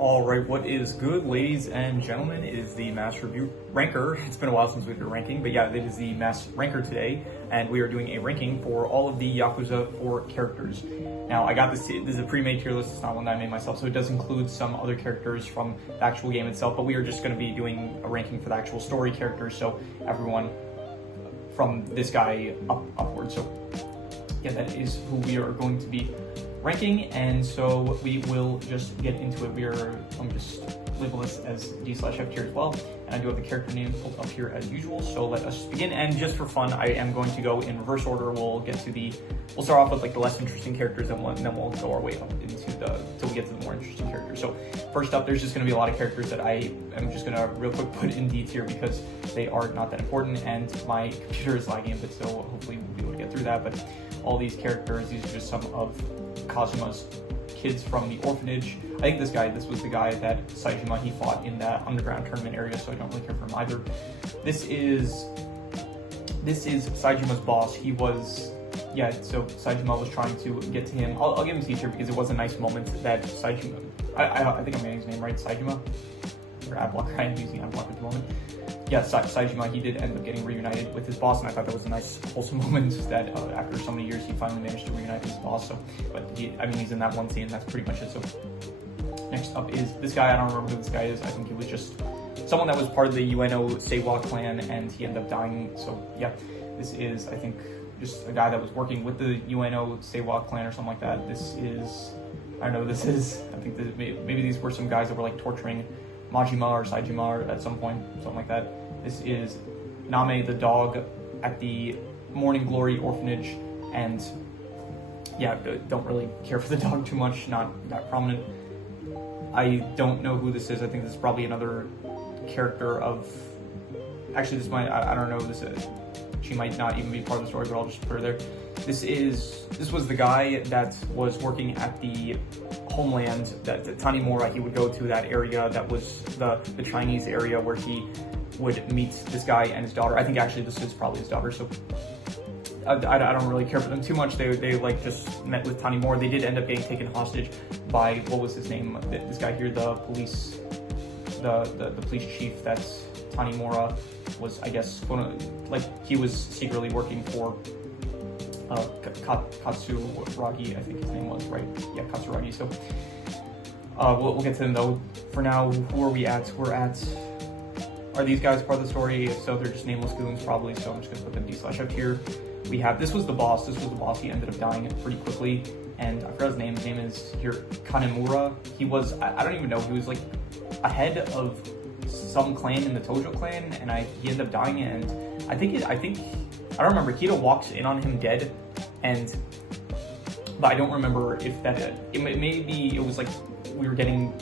Alright, what is good, ladies and gentlemen? It is the Mass Review Ranker. It's been a while since we've been ranking, but yeah, it is the Mass Ranker today, and we are doing a ranking for all of the Yakuza 4 characters. Now, I got this is a pre-made tier list, it's not one that I made myself, so it does include some other characters from the actual game itself, but we are just going to be doing a ranking for the actual story characters, so everyone from this guy upwards. So yeah, that is who we are going to be ranking, and so we will just get into it. Let me just label this as D/F tier as well, and I do have the character name pulled up here as usual, so let us begin. And just for fun, I am going to go in reverse order. We'll start off with like the less interesting characters, and then we'll go our way up till we get to the more interesting characters. So first up, there's just going to be a lot of characters that I am just going to real quick put in D tier because they are not that important, and my computer is lagging a bit, so hopefully we'll be able to get through that. But all these characters, these are just some of Kazuma's kids from the orphanage. I think this was the guy that Saejima, he fought in that underground tournament area, so I don't really care for him either. This is Saejima's boss. So Saejima was trying to get to him. I'll give him C tier because it was a nice moment that Saejima, I think I'm getting his name right, Saejima? Or Adblocker, I am using Adblocker at the moment. Yeah, Saejima, he did end up getting reunited with his boss, and I thought that was a nice, wholesome moment that after so many years, he finally managed to reunite with his boss. So, but he's in that one scene, that's pretty much it. So, next up is this guy. I don't remember who this guy is. I think he was just someone that was part of the UNO Seiwa clan, and he ended up dying. So, yeah, this is, I think, just a guy that was working with the UNO Seiwa clan or something like that. I think maybe these were some guys that were like torturing Majima or Saejima at some point, something like that. This is Name the dog at the Morning Glory orphanage, and yeah, don't really care for the dog too much, not that prominent. I don't know who this is. I think this is probably another character of, actually this might, I don't know who this is. She might not even be part of the story, but I'll just put her there. This was the guy that was working at the homeland that Tanimura. He would go to that area that was the Chinese area where he would meet this guy and his daughter. I think actually this is probably his daughter, so I don't really care for them too much. They like just met with Tanimura. They did end up getting taken hostage by, what was his name? This guy here, the police chief that Tanimura was, I guess, he was secretly working for Katsuragi, I think his name was, right? Yeah, Katsuragi. So we'll get to them though. For now, who are we at? Are these guys part of the story? If so, they're just nameless goons probably, so I'm just gonna put them D/F tier. We have, this was the boss. He ended up dying pretty quickly, and I forgot his name. His name is here Kanemura. He was, I don't even know, he was like a head of some clan in the Tojo clan, and he ended up dying, and I don't remember, Kido walks in on him dead, but I don't remember if that, maybe it was like we were getting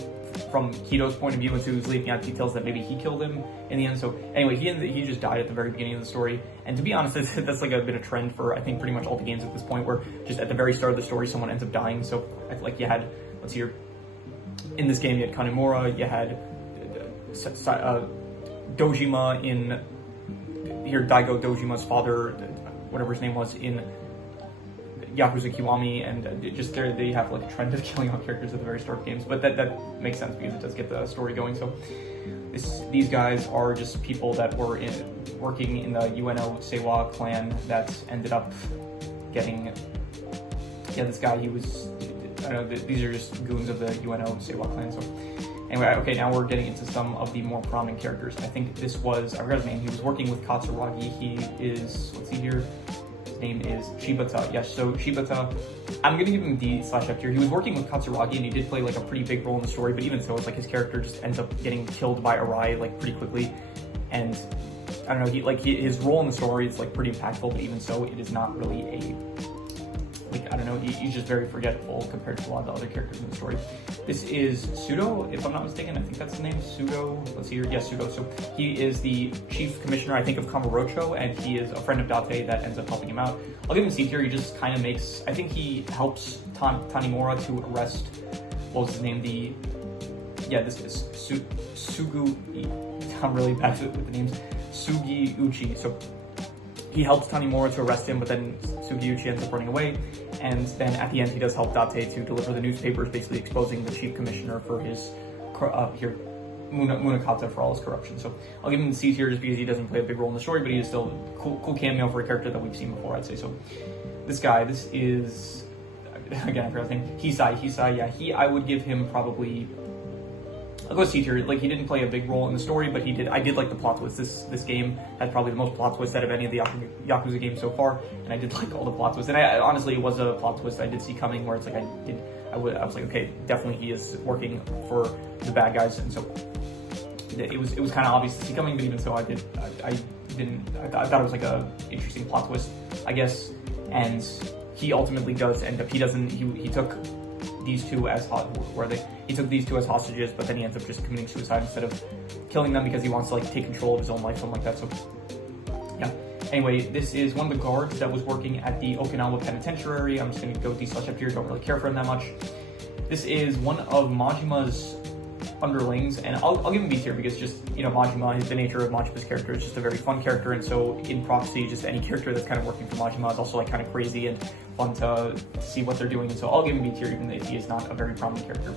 from Kido's point of view, and so he was leaving out details that maybe he killed him in the end. So anyway, he just died at the very beginning of the story, and to be honest, that's like a bit of trend for, I think, pretty much all the games at this point, where just at the very start of the story, someone ends up dying. So I feel like you had, let's see here, in this game, you had Kanemura, you had Dojima in here, Daigo Dojima's father, whatever his name was, in Yakuza Kiwami, and just they have like a trend of killing off characters at the very start of games, but that makes sense because it does get the story going. So these guys are just people that were working in the UNO Seiwa clan that ended up getting, this guy, he was, I don't know, these are just goons of the UNO Seiwa clan. So anyway, okay, now we're getting into some of the more prominent characters. I think this was, I forgot his name, he was working with Katsuragi. He is, let's see here, his name is Shibata. Yes, so Shibata, I'm gonna give him D/F tier. He was working with Katsuragi, and he did play like a pretty big role in the story, but even so, it's like his character just ends up getting killed by Arai like pretty quickly, and I don't know, his role in the story is like pretty impactful, but even so, it is not really I don't know, he's just very forgetful compared to a lot of the other characters in the story. This is Pseudo, if I'm not mistaken. I think that's the name, Pseudo. Let's see here. Yes, Pseudo. So he is the chief commissioner, I think, of Kamurocho, and he is a friend of Date that ends up helping him out. I'll give him C tier. He just kind of makes, I think he helps Tanimura to arrest, what was his name? This is Sugu. I'm really bad with the names. Sugiuchi. So he helps Tanimura to arrest him, but then Sugiuchi ends up running away, and then at the end he does help Date to deliver the newspapers, basically exposing the chief commissioner for his here, Munakata for all his corruption. So I'll give him the C tier just because he doesn't play a big role in the story, but he is still a cool cameo for a character that we've seen before, I'd say. So this guy, this is, again, I forgot his name, Hisai, yeah, I would give him probably, I'll go C tier. Like, he didn't play a big role in the story, but I did like the plot twist. This game had probably the most plot twist out of any of the Yakuza games so far, and I did like all the plot twists. And I honestly, it was a plot twist I did see coming, where it's like I was like, okay, definitely he is working for the bad guys, and so it was kind of obvious to see coming. But even so, I thought it was like a interesting plot twist, I guess. And he ultimately does end up. He took these two as he took these two as hostages, but then he ends up just committing suicide instead of killing them because he wants to like take control of his own life, something like that. So yeah. Anyway, this is one of the guards that was working at the Okinawa Penitentiary. I'm just going to go D/F tier. Don't really care for him that much. This is one of Majima's underlings, and I'll give him B tier because just, you know, Majima, the nature of Majima's character is just a very fun character, and so in proxy, just any character that's kind of working for Majima is also like kind of crazy and fun to see what they're doing, and so I'll give him B tier even if he is not a very prominent character.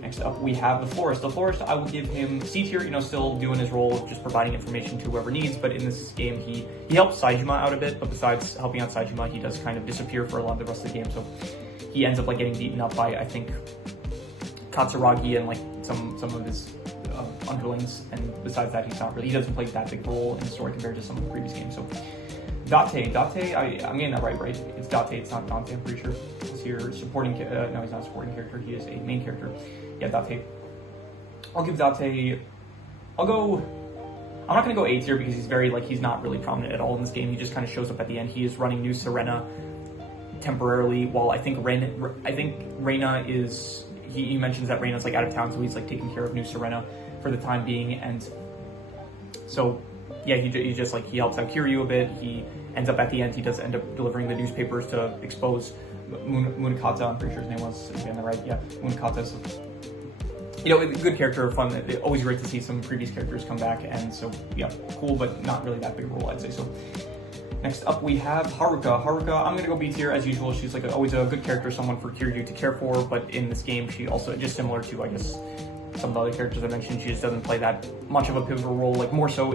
Next up, we have the Florist. The Florist, I will give him C tier, you know, still doing his role of just providing information to whoever needs, but in this game, he helps Saejima out a bit, but besides helping out Saejima, he does kind of disappear for a lot of the rest of the game, so he ends up like getting beaten up by, I think, Katsuragi and like some of his underlings, and besides that, he doesn't play that big role in the story compared to some of the previous games. So Date, I'm getting that right? It's Date, it's not Dante, I'm pretty sure. It's your supporting, no, he's not a supporting character, he is a main character. Yeah, Date. I'll give Date, I'm not gonna go A tier because he's not really prominent at all in this game. He just kind of shows up at the end. He is running New Serena temporarily, while I think Reina is, he mentions that Reina's like out of town, so he's like taking care of New Serena for the time being, and so yeah, he just like, he helps out Kiryu a bit. He ends up at the end, he does end up delivering the newspapers to expose Munakata, I'm pretty sure his name was, again, right? Yeah, Munakata. So, you know, good character, fun. It's always great to see some previous characters come back, and so yeah, cool, but not really that big a role, I'd say. So next up, we have Haruka. I'm gonna go B tier as usual. She's like always a good character, someone for Kiryu to care for, but in this game, she also, just similar to, I guess, some of the other characters I mentioned, she just doesn't play that much of a pivotal role, like more so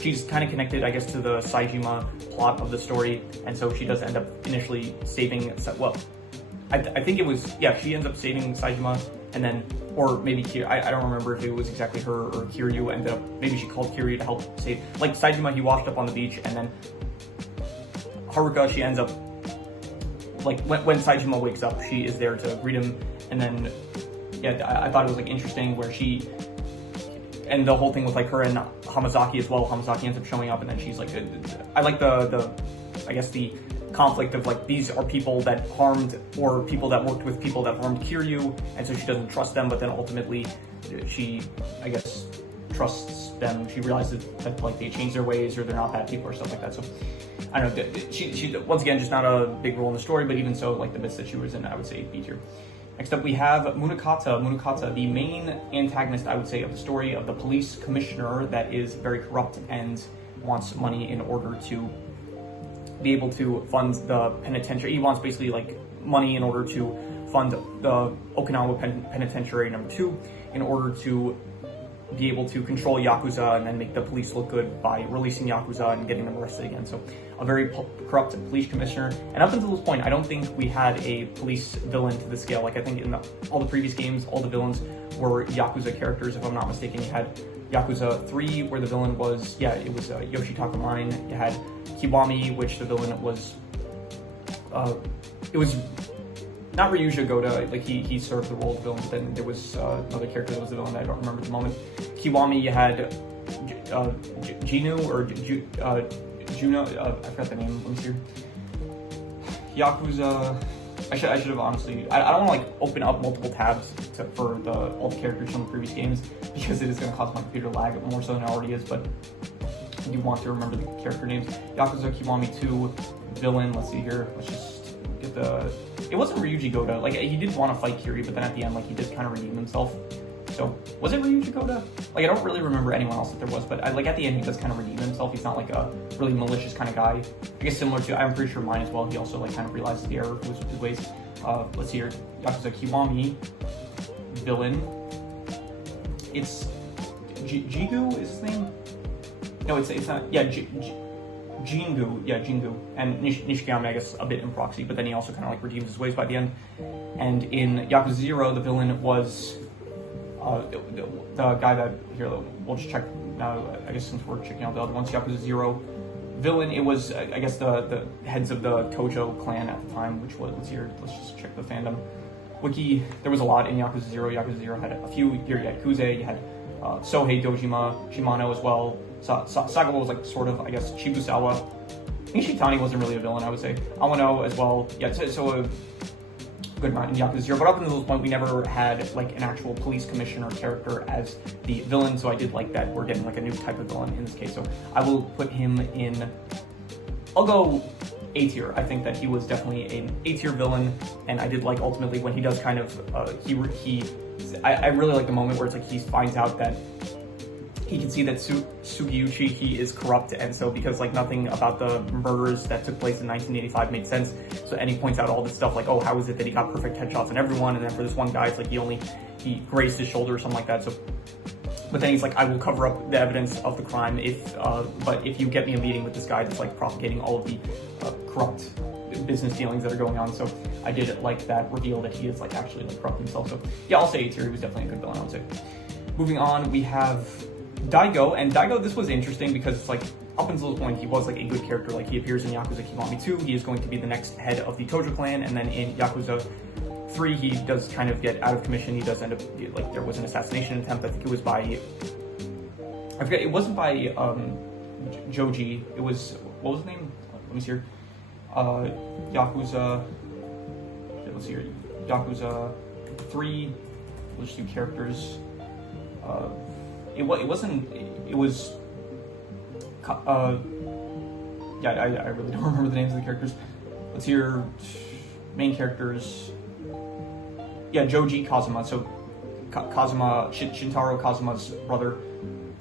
she's kind of connected, I guess, to the Saejima plot of the story, and so she does end up initially saving, well, I think it was, yeah, she ends up saving Saejima, and then, or maybe I don't remember if it was exactly her or Kiryu ended up, maybe she called Kiryu to help save, like Saejima, he washed up on the beach, and then Haruka, she ends up, like, when Saejima wakes up, she is there to greet him, and then, yeah, I thought it was, like, interesting where and the whole thing with, like, her and Hamazaki as well. Hamazaki ends up showing up, and then she's, like, I like I guess, the conflict of, like, these are people that harmed, or people that worked with people that harmed Kiryu, and so she doesn't trust them, but then ultimately she, I guess, trusts them. She realizes that, like, they changed their ways, or they're not bad people, or stuff like that, so I don't know, she once again, just not a big role in the story, but even so, like, the bits that she was in, I would say B tier. Next up, we have Munakata, the main antagonist, I would say, of the story, of the police commissioner that is very corrupt and wants money in order to be able to fund the penitentiary. He wants basically like money in order to fund the Okinawa Penitentiary number 2 in order to be able to control Yakuza and then make the police look good by releasing Yakuza and getting them arrested again. So a very corrupt police commissioner. And up until this point, I don't think we had a police villain to the scale. Like, I think in all the previous games, all the villains were Yakuza characters, if I'm not mistaken. You had Yakuza 3, where the villain was, it was Yoshitaka Mine. You had Kiwami, which the villain was, it was not Ryuja Goda, like he served the role of the villain, but then there was another character that was the villain that I don't remember at the moment. Kiwami, you had Jinu, or Juno, I forgot the name, let me see. Yakuza, I should have honestly, I don't want to like open up multiple tabs for all the characters from the previous games, because it is going to cause my computer lag more so than it already is, but you want to remember the character names. Yakuza Kiwami 2, villain, let's see here, let's just get it wasn't Ryuji Goda, like he did want to fight Kiri, but then at the end, like he did kind of redeem himself. So, was it Ryuji Goda? Like, I don't really remember anyone else that there was, but like at the end, he does kind of redeem himself. He's not like a really malicious kind of guy. I guess similar to, I'm pretty sure mine as well, he also like kind of realizes the error of his ways. Let's see here, Yakuza Kiwami, villain. it's Jigu is his name? No, it's not. Yeah, Jingu. Yeah, Jingu. And Nishikiyami, I guess, a bit in proxy, but then he also kind of like redeems his ways by the end. And in Yakuza 0, the villain was the guy that, here, we'll just check now, I guess since we're checking out the other ones, Yakuza 0 villain, it was, I guess, the heads of the Tojo clan at the time, which was, let's just check the fandom wiki. There was a lot in Yakuza 0. Yakuza 0 had a few. Here you had Kuze, you had Sohei, Dojima, Shimano as well. Sagawa was like sort of, I guess, Shibusawa. Nishitani wasn't really a villain, I would say. Awano as well. Yeah, so a good amount in Yakuza 0. But up until this point, we never had like an actual police commissioner character as the villain. So I did like that we're getting like a new type of villain in this case. So I will put him in, I'll go A tier. I think that he was definitely an A tier villain. And I did like ultimately when he does kind of, I really like the moment where it's like he finds out that he can see that Sugiyuchi, he is corrupt, and so because like nothing about the murders that took place in 1985 made sense, so and he points out all this stuff like, oh, how is it that he got perfect headshots on everyone, and then for this one guy, it's like he grazed his shoulder or something like that. So, but then he's like, I will cover up the evidence of the crime but if you get me a meeting with this guy that's like propagating all of the corrupt business dealings that are going on. So I did like that reveal that he is like actually like corrupt himself. So yeah, I'll say A tier. He was definitely a good villain, I would say. Moving on, we have Daigo, and Daigo, this was interesting because it's like, up until this point, he was like a good character. Like he appears in Yakuza Kiwami 2, he is going to be the next head of the Tojo clan, and then in Yakuza 3, he does kind of get out of commission. He does end up, like, there was an assassination attempt, I think it was by, I forget, it wasn't by Joji, it was, what was his name? Let me see here. Yakuza, okay, let's see here, Yakuza 3, let's do characters. It wasn't, it was, yeah, I really don't remember the names of the characters. Let's hear main characters. Yeah, Joji Kazuma. So Kazuma, Shintaro Kazuma's brother,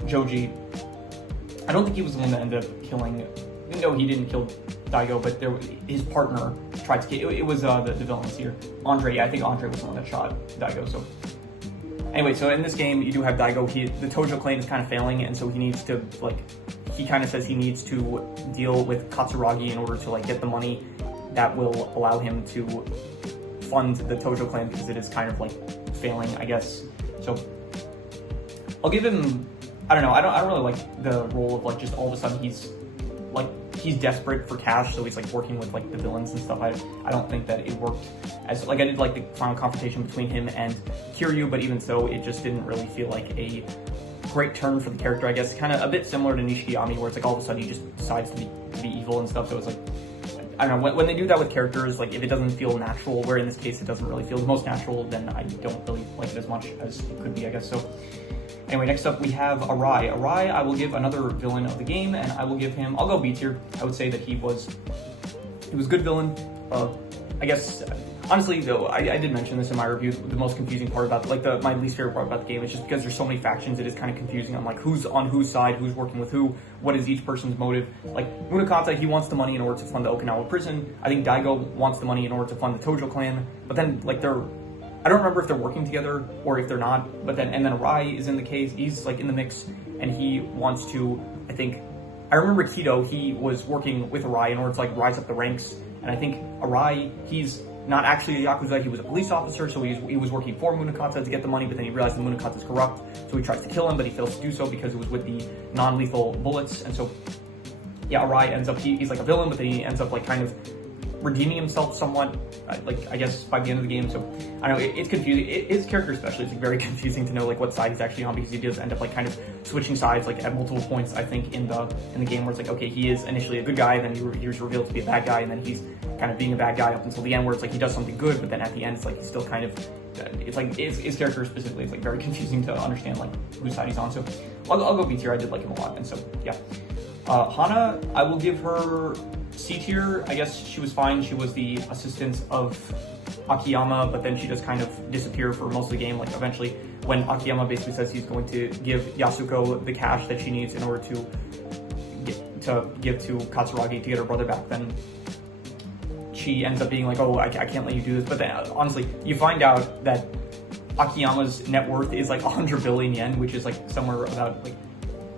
Joji. I don't think he was the one that ended up killing. No, he didn't kill Daigo, but his partner tried to kill. It was the villains here. Andre, yeah, I think Andre was the one that shot Daigo. So anyway, so in this game, you do have Daigo. The Tojo clan is kind of failing, and so he needs to, like, he kind of says he needs to deal with Katsuragi in order to, like, get the money that will allow him to fund the Tojo clan, because it is kind of, like, failing, I guess. So I'll give him, I don't know, I don't really like the role of, like, just all of a sudden he's desperate for cash, so he's like working with like the villains and stuff. I don't think that it worked as, like, I did like the final confrontation between him and Kiryu, but even so, it just didn't really feel like a great turn for the character, I guess. Kind of a bit similar to Nishikiyami, where it's like all of a sudden he just decides to be evil and stuff. So it's like, I don't know, when they do that with characters, like if it doesn't feel natural, where in this case it doesn't really feel the most natural, then I don't really like it as much as it could be, I guess. So anyway, next up we have Arai. Arai, I will give another villain of the game, and I will give him, I'll go B tier. I would say that he was good villain. I guess, honestly though, I did mention this in my review, the most confusing part about, like, my least favorite part about the game is just because there's so many factions, it is kind of confusing on, like, who's on whose side, who's working with who, what is each person's motive. Like, Munakata, he wants the money in order to fund the Okinawa prison. I think Daigo wants the money in order to fund the Tojo clan, but then, like, I don't remember if they're working together or if they're not, but then, and then Arai is in the case, he's like in the mix, and he wants to, I remember Kido, he was working with Arai in order to, like, rise up the ranks, and I think Arai, he's not actually a Yakuza, he was a police officer, so he was working for Munakata to get the money, but then he realized that Munakata is corrupt, so he tries to kill him, but he fails to do so because it was with the non-lethal bullets, and so, yeah, Arai ends up, he's like a villain, but then he ends up, like, kind of redeeming himself somewhat, like, I guess, by the end of the game. So I don't know, it's confusing. His character especially is, like, very confusing to know, like, what side he's actually on, because he does end up, like, kind of switching sides, like, at multiple points, I think, in the game, where it's like, okay, he is initially a good guy, then he's revealed to be a bad guy, and then he's kind of being a bad guy up until the end, where it's like he does something good, but then at the end it's like he's still kind of, it's like his character specifically, it's like very confusing to understand, like, whose side he's on. So I'll go B tier. I did like him a lot, and so yeah. Hana, I will give her C tier. I guess she was fine. She was the assistant of Akiyama, but then she does kind of disappear for most of the game. Like, eventually, when Akiyama basically says he's going to give Yasuko the cash that she needs in order to give to Katsuragi to get her brother back, then she ends up being like, oh, I can't let you do this. But then, honestly, you find out that Akiyama's net worth is like 100 billion yen, which is like somewhere about like,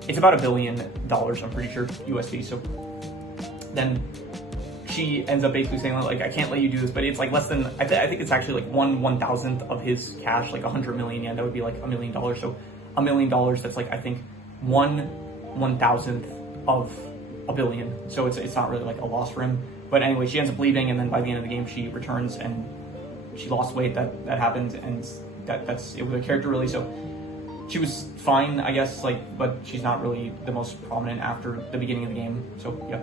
it's about $1 billion, I'm pretty sure, USD. So then she ends up basically saying like, I can't let you do this, but it's like less than, I think it's actually like 1/1000th of his cash, like 100 million yen, that would be like $1 million. So $1 million, that's like, I think 1/1000th of $1 billion. So it's not really like a loss for him. But anyway, she ends up leaving, and then by the end of the game, she returns and she lost weight. That happened, and that's it with her character really. So she was fine, I guess, like, but she's not really the most prominent after the beginning of the game. So yeah.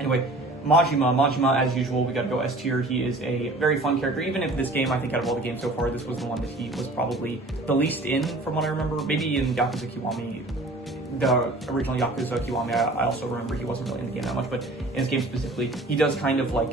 Anyway, Majima, as usual, we gotta go S tier. He is a very fun character. Even if this game, I think out of all the games so far, this was the one that he was probably the least in, from what I remember. Maybe in Yakuza Kiwami, the original Yakuza Kiwami, I also remember he wasn't really in the game that much, but in this game specifically, he does kind of like,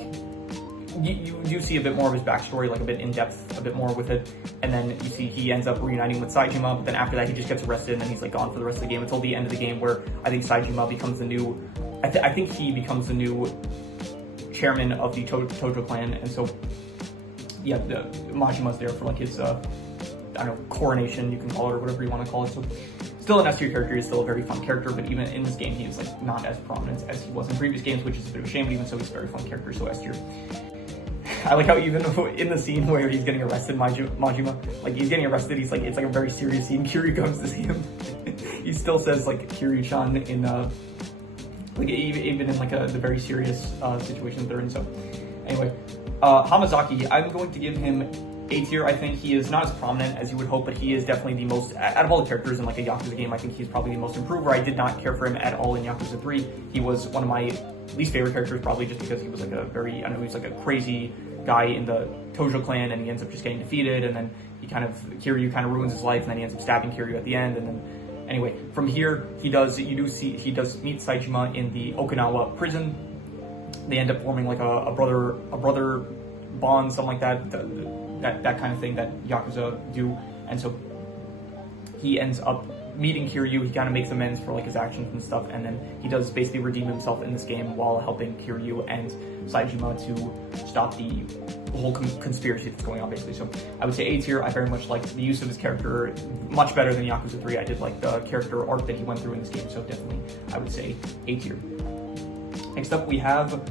you do see a bit more of his backstory, like a bit in depth, a bit more with it, and then you see he ends up reuniting with Saejima, but then after that he just gets arrested, and then he's like gone for the rest of the game until the end of the game, where I think Saejima becomes the new, I think he becomes the new chairman of the Tojo clan, and so yeah, Majima's there for like his I don't know, coronation, you can call it, or whatever you want to call it. So still an S tier character, he's still a very fun character, but even in this game he is like not as prominent as he was in previous games, which is a bit of a shame, but even so he's a very fun character, so S tier. I like how even in the scene where he's getting arrested, Majima, like he's getting arrested, he's like, it's like a very serious scene, Kiryu comes to see him. He still says like Kiryu-chan in like even in like the very serious situation they're in. So anyway, Hamazaki, I'm going to give him A tier. I think he is not as prominent as you would hope, but he is definitely the most, out of all the characters in like a Yakuza game, I think he's probably the most improved. I did not care for him at all in Yakuza 3. He was one of my least favorite characters, probably just because he was like a very, I don't know, he's like a crazy guy in the Tojo clan, and he ends up just getting defeated, and then Kiryu kind of ruins his life, and then he ends up stabbing Kiryu at the end, and then anyway, from here, he does meet Saejima in the Okinawa prison. They end up forming like a brother bond, something like that, that kind of thing that Yakuza do. And so he ends up meeting Kiryu. He kind of makes amends for like his actions and stuff, and then he does basically redeem himself in this game while helping Kiryu and Saejima to stop the whole conspiracy that's going on, basically. So I would say A tier. I very much like the use of his character, much better than Yakuza 3. I did like the character arc that he went through in this game, so definitely I would say A tier. Next up we have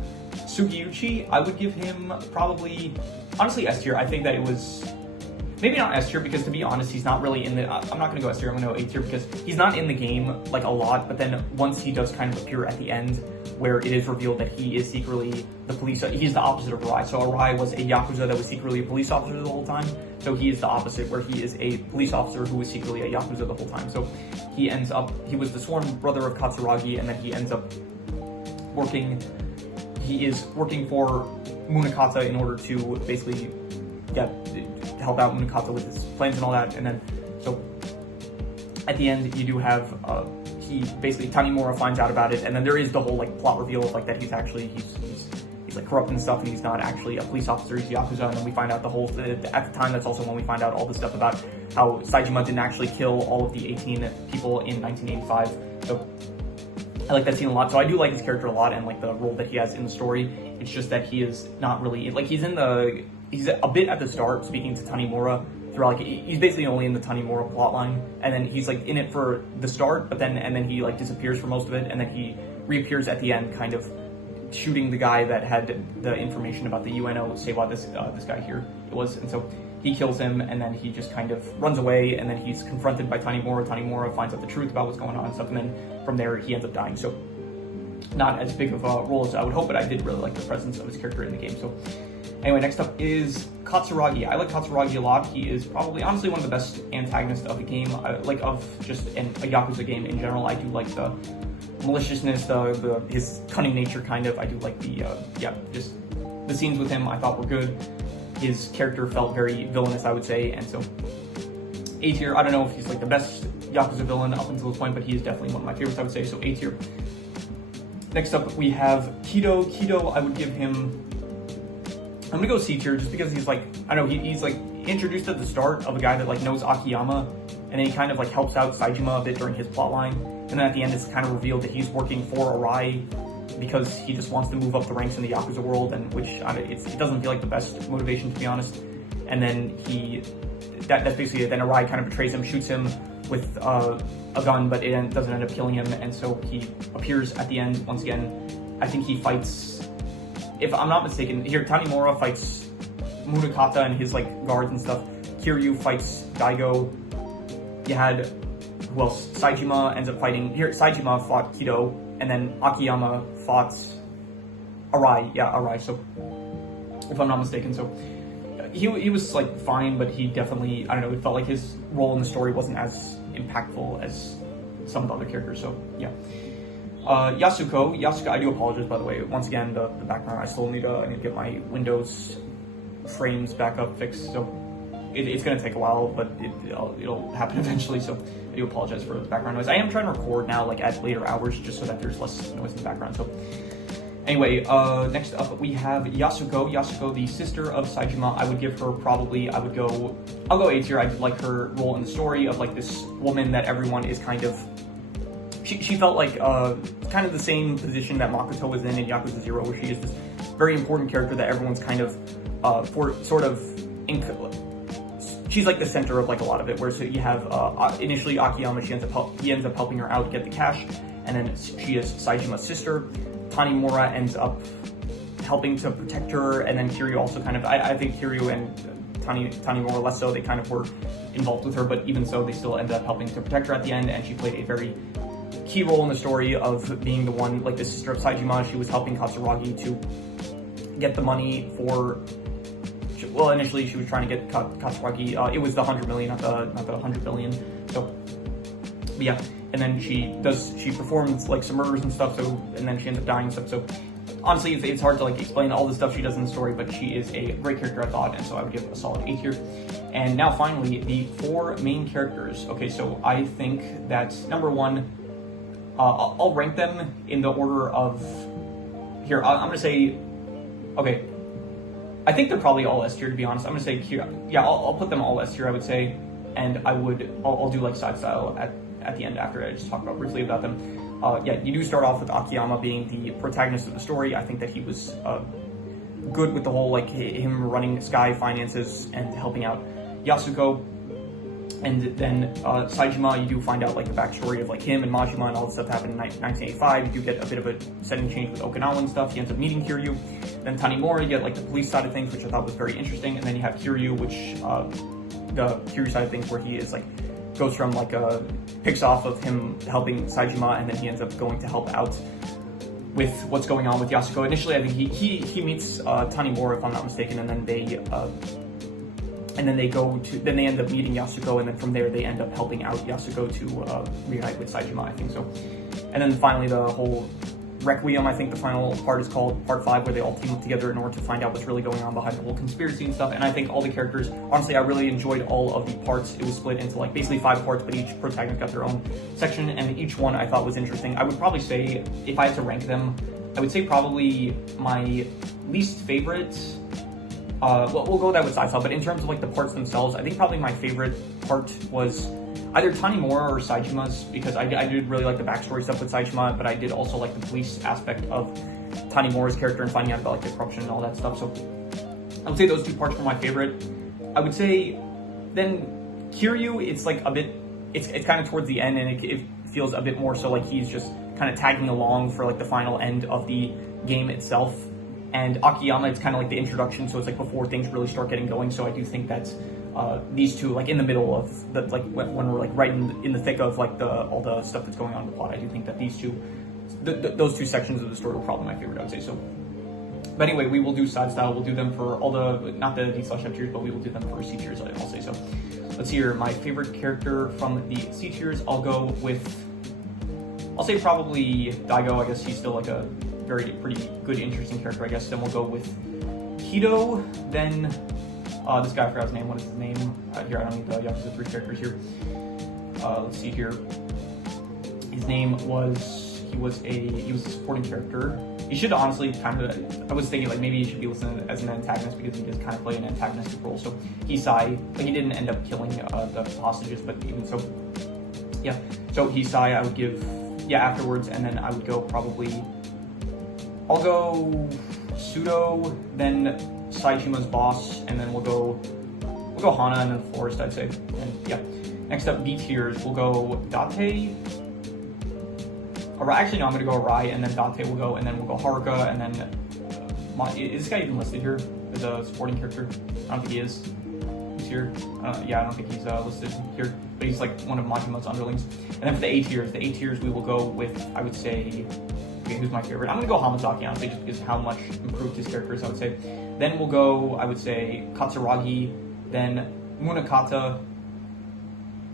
Sugiyuchi. I would give him probably, honestly, S tier. I think that it was, maybe not S tier, because to be honest, he's not really in the, I'm not going to go S tier, I'm going to go A tier, because he's not in the game like a lot, but then once he does kind of appear at the end, where it is revealed that he is secretly the police, he's the opposite of Arai. So Arai was a Yakuza that was secretly a police officer the whole time, so he is the opposite, where he is a police officer who was secretly a Yakuza the whole time. So he was the sworn brother of Katsuragi, and then he ends up he is working for Munakata in order to basically help out Munakata with his plans and all that. And then, so at the end, you do have, he basically, Tanimura finds out about it, and then there is the whole like plot reveal of like that he's actually, he's like corrupt and stuff, and he's not actually a police officer, he's Yakuza. And then we find out at the time, that's also when we find out all the stuff about how Saejima didn't actually kill all of the 18 people in 1985. So I like that scene a lot. So I do like his character a lot, and like the role that he has in the story. It's just that he is not really, like, he's a bit at the start speaking to Tanimura throughout, like, he's basically only in the Tanimura plotline, and then he's like in it for the start, but then he like disappears for most of it, and then he reappears at the end, kind of shooting the guy that had the information about the UNO Seiwa, this guy here it was. And so he kills him, and then he just kind of runs away, and then he's confronted by Tanimura. Tanimura finds out the truth about what's going on and stuff, and then from there he ends up dying. So not as big of a role as I would hope, but I did really like the presence of his character in the game. So anyway, next up is Katsuragi. I like Katsuragi a lot. He is probably, honestly, one of the best antagonists of the game, like of just a Yakuza game in general. I do like the maliciousness, his cunning nature, kind of. I do like just the scenes with him I thought were good. His character felt very villainous, I would say, and so A tier. I don't know if he's like the best Yakuza villain up until this point, but he is definitely one of my favorites, I would say, so A tier. Next up, we have Kido. Kido, I would give him, I'm gonna go C tier, just because he's like, I don't know, he's like introduced at the start of a guy that like knows Akiyama, and then he kind of like helps out Saejima a bit during his plotline, and then at the end it's kind of revealed that he's working for Arai because he just wants to move up the ranks in the Yakuza world, and which it doesn't feel like the best motivation, to be honest. And then he that's basically it. Then Arai kind of betrays him, shoots him with a gun, but it doesn't end up killing him, and so he appears at the end once again. I think he fights, if I'm not mistaken, here Tanimura fights Munakata and his like guards and stuff. Kiryu fights Daigo. You had, who else? Saejima ends up fighting, here Saejima fought Kido, and then Akiyama fought Arai, Arai, so, if I'm not mistaken, so, he was, like, fine, but he definitely, I don't know, it felt like his role in the story wasn't as impactful as some of the other characters, so, yeah. Yasuko, I do apologize, by the way, once again, the background, I still need to get my Windows frames back up fixed, so it's going to take a while, but it'll happen eventually, so I do apologize for the background noise. I am trying to record now, like, at later hours, just so that there's less noise in the background, so... Anyway, next up we have Yasuko. Yasuko, the sister of Saejima. I would give her probably, I'll go A tier. I did like her role in the story of like this woman that everyone is kind of, she felt like kind of the same position that Makoto was in Yakuza 0, where she is this very important character that everyone's kind of, she's like the center of like a lot of it, where so you have initially Akiyama, he ends up helping her out get the cash, and then she is Saejima's sister. Tanimura ends up helping to protect her, and then Kiryu also kind of, I think Kiryu and Tanimura less so, they kind of were involved with her, but even so, they still ended up helping to protect her at the end, and she played a very key role in the story of being the one, like the sister of Saejima. She was helping Katsuragi to get the money for, well, initially she was trying to get Katsuragi, it was the 100 million, not the 100 billion, so, but yeah. And then she performs like some murders and stuff, so, and then she ends up dying and stuff, so honestly it's hard to like explain all the stuff she does in the story, but she is a great character, I thought, and so I would give it a solid A tier. And now finally, the 4 main characters. Okay, so I think that number 1, I'll rank them in the order of, here, I'm gonna say, okay, I think they're probably all S tier, to be honest. I'm gonna say, yeah, I'll put them all S tier, I would say, and I'll do like side style at the end after I just talk briefly about them. Yeah, you do start off with Akiyama being the protagonist of the story. I think that he was good with the whole, like, him running Sky finances and helping out Yasuko. And then Saejima, you do find out, like, the backstory of, like, him and Majima and all the stuff happened in 1985. You do get a bit of a setting change with Okinawa and stuff. He ends up meeting Kiryu. Then Tanimura, you get, like, the police side of things, which I thought was very interesting. And then you have Kiryu, which, the Kiryu side of things, where he is, like, goes from like picks off of him helping Saejima, and then he ends up going to help out with what's going on with Yasuko. Initially, I think he meets Tanimura, if I'm not mistaken, and then they end up meeting Yasuko, and then from there they end up helping out Yasuko to reunite with Saejima, I think so. And then finally the whole Requiem, I think the final part is called Part 5, where they all team up together in order to find out what's really going on behind the whole conspiracy and stuff. And I think all the characters, honestly, I really enjoyed all of the parts. It was split into like basically 5 parts, but each protagonist got their own section, and each one I thought was interesting. I would probably say, if I had to rank them, I would say probably my least favorite, well, we'll go with that with side style, but in terms of like the parts themselves, I think probably my favorite part was either Tanimura or Saejima's, because I did really like the backstory stuff with Saejima, but I did also like the police aspect of Tanimura's character and finding out about like the corruption and all that stuff. So I would say those 2 parts were my favorite. I would say then Kiryu, it's like a bit, it's kind of towards the end, and it feels a bit more so like he's just kind of tagging along for like the final end of the game itself. And Akiyama, it's kind of like the introduction, so it's like before things really start getting going. So I do think that these 2, like in the middle of the, like when we're like right in the thick of like all the stuff that's going on in the plot, I do think that these 2, those 2 sections of the story were probably my favorite, I would say. So, but anyway, we will do side style. We'll do them for all the, not the D/F tiers, but we will do them for C tiers, I'll say. So let's see here. My favorite character from the C tiers, I'll go with, I'll say probably Daigo. I guess he's still like a pretty good, interesting character, I guess. Then we'll go with Kido, then this guy, I forgot his name. What is his name? Here, I don't need the Yakuza 3 characters here. Let's see here. His name was, he was a supporting character. He should honestly kind of, I was thinking like maybe he should be listed as an antagonist, because he does kind of play an antagonistic role. So Hisai, but he didn't end up killing the hostages, but even so, yeah. So Hisai, I would give, yeah, afterwards, and then I would go probably, I'll go Pseudo, then Saejima's boss, and then we'll go go Hana and then Forest, I'd say. And yeah. Next up, B tiers, we'll go Date. Actually, no, I'm gonna go Arai, and then Date will go, and then we'll go Haruka, and then is this guy even listed here as a supporting character? I don't think he is. He's here. Yeah, I don't think he's listed here, but he's like one of Majima's underlings. And then for the A tiers, we will go with, I would say, okay, who's my favorite? I'm gonna go Hamazaki, honestly, just because how much improved his character is, I would say. Then we'll go, I would say, Katsuragi, then Munakata,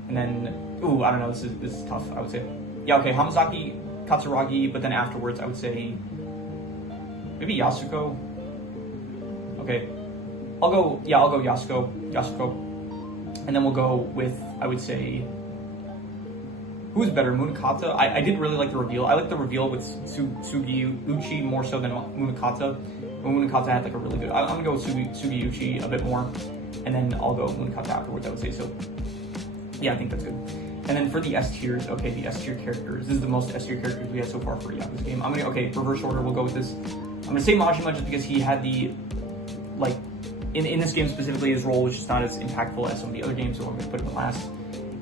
and then, ooh, I don't know, this is tough, I would say. Yeah, okay, Hamazaki, Katsuragi, but then afterwards, I would say, maybe Yasuko. Okay, I'll go Yasuko. And then we'll go with, I would say, who's better, Munakata? I did really like the reveal. I like the reveal with Sugiyuchi more so than Munakata. Munakata had like a really good, I'm gonna go with Sugiyuchi a bit more, and then I'll go Munakata afterwards, I would say. So yeah, I think that's good. And then for the S tiers, okay, the S tier characters. This is the most S tier characters we had so far for a Yakuza game. Okay, reverse order, we'll go with this. I'm gonna say Majima just because he had the, like, in this game specifically, his role was just not as impactful as some of the other games, so I'm gonna put him last.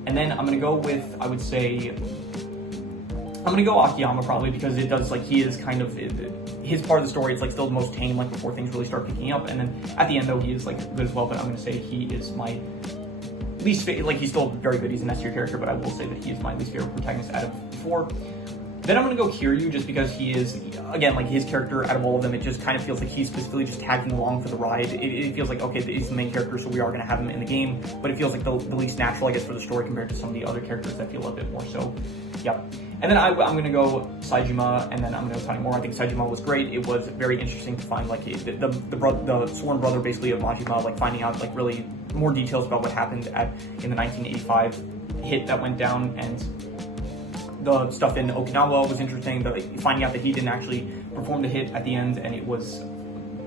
And then I'm gonna go with, I would say, I'm gonna go Akiyama probably because it does, like, he is kind of, his part of the story is like still the most tame, like before things really start picking up. And then at the end though, he is like good as well, but I'm gonna say he is my least favorite, like he's still very good, he's an S tier character, but I will say that he is my least favorite protagonist out of 4. Then I'm gonna go Kiryu just because he is, again, like his character out of all of them, it just kind of feels like he's specifically just tagging along for the ride. It feels like, okay, he's the main character, so we are gonna have him in the game, but it feels like the least natural, I guess, for the story compared to some of the other characters that feel a bit more so. Yep. And then I'm gonna go Saejima, and then I'm gonna go Tanimura. I think Saejima was great. It was very interesting to find like the sworn brother basically of Majima, like finding out like really more details about what happened in the 1985 hit that went down, and the stuff in Okinawa was interesting. Finding out that he didn't actually perform the hit at the end, and it was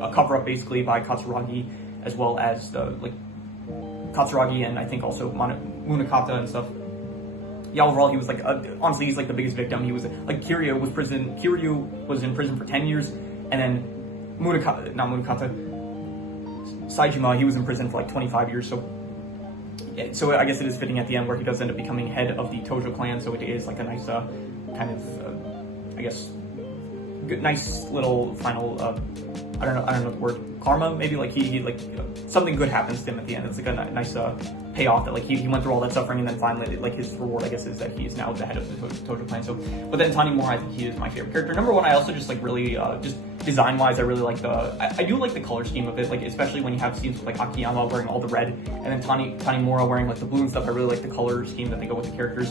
a cover-up basically by Katsuragi, as well as Katsuragi and I think also Munakata and stuff. Yeah, overall he was like, honestly, he's like the biggest victim. He was like, Kiryu was in prison for 10 years, and then Saejima, he was in prison for like 25 years, so I guess it is fitting at the end where he does end up becoming head of the Tojo clan, so it is like a nice kind of, I guess, good, nice little final, I don't know the word, karma, maybe, like he like, something good happens to him at the end. It's like a nice payoff that like he went through all that suffering, and then finally like his reward, I guess, is that he is now the head of the Tojo clan. So, but then Tanimura, I think he is my favorite character. Number 1, I also just like really, just design wise, I really like I do like the color scheme of it, like especially when you have scenes with like Akiyama wearing all the red, and then Tanimura wearing like the blue and stuff. I really like the color scheme that they go with the characters.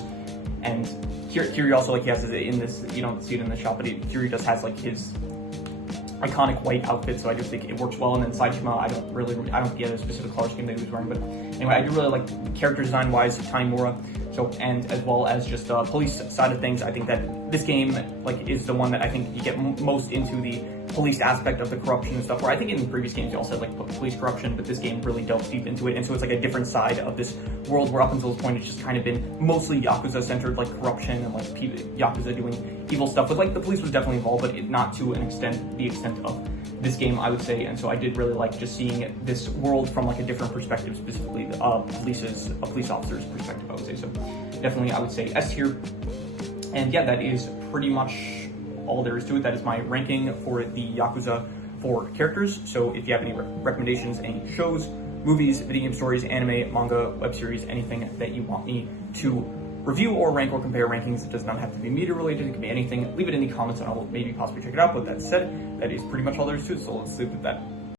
And Kiryu also, like, he has in this, you don't see it in the shop, but Kiryu just has like his iconic white outfit, so I just think it works well. And then Saejima, I don't think he had a specific color scheme that he was wearing, but anyway, I do really like character design wise Tanimura. So, and as well as just the police side of things, I think that this game like is the one that I think you get most into the police aspect of the corruption and stuff, where I think in previous games you also had like police corruption, but this game really delves deep into it. And so it's like a different side of this world, where up until this point it's just kind of been mostly Yakuza centered, like corruption and like Yakuza doing evil stuff. But like the police was definitely involved, but not to the extent of this game, I would say. And so I did really like just seeing this world from like a different perspective, specifically a police officer's perspective, I would say. So definitely I would say S tier. And yeah, that is pretty much all there is to it. That is my ranking for the Yakuza 4 characters. So if you have any recommendations, any shows, movies, video game stories, anime, manga, web series, anything that you want me to review or rank or compare rankings, it does not have to be media related, it can be anything, leave it in the comments and I'll maybe possibly check it out. But that said, that is pretty much all there is to it, so let's leave it at that.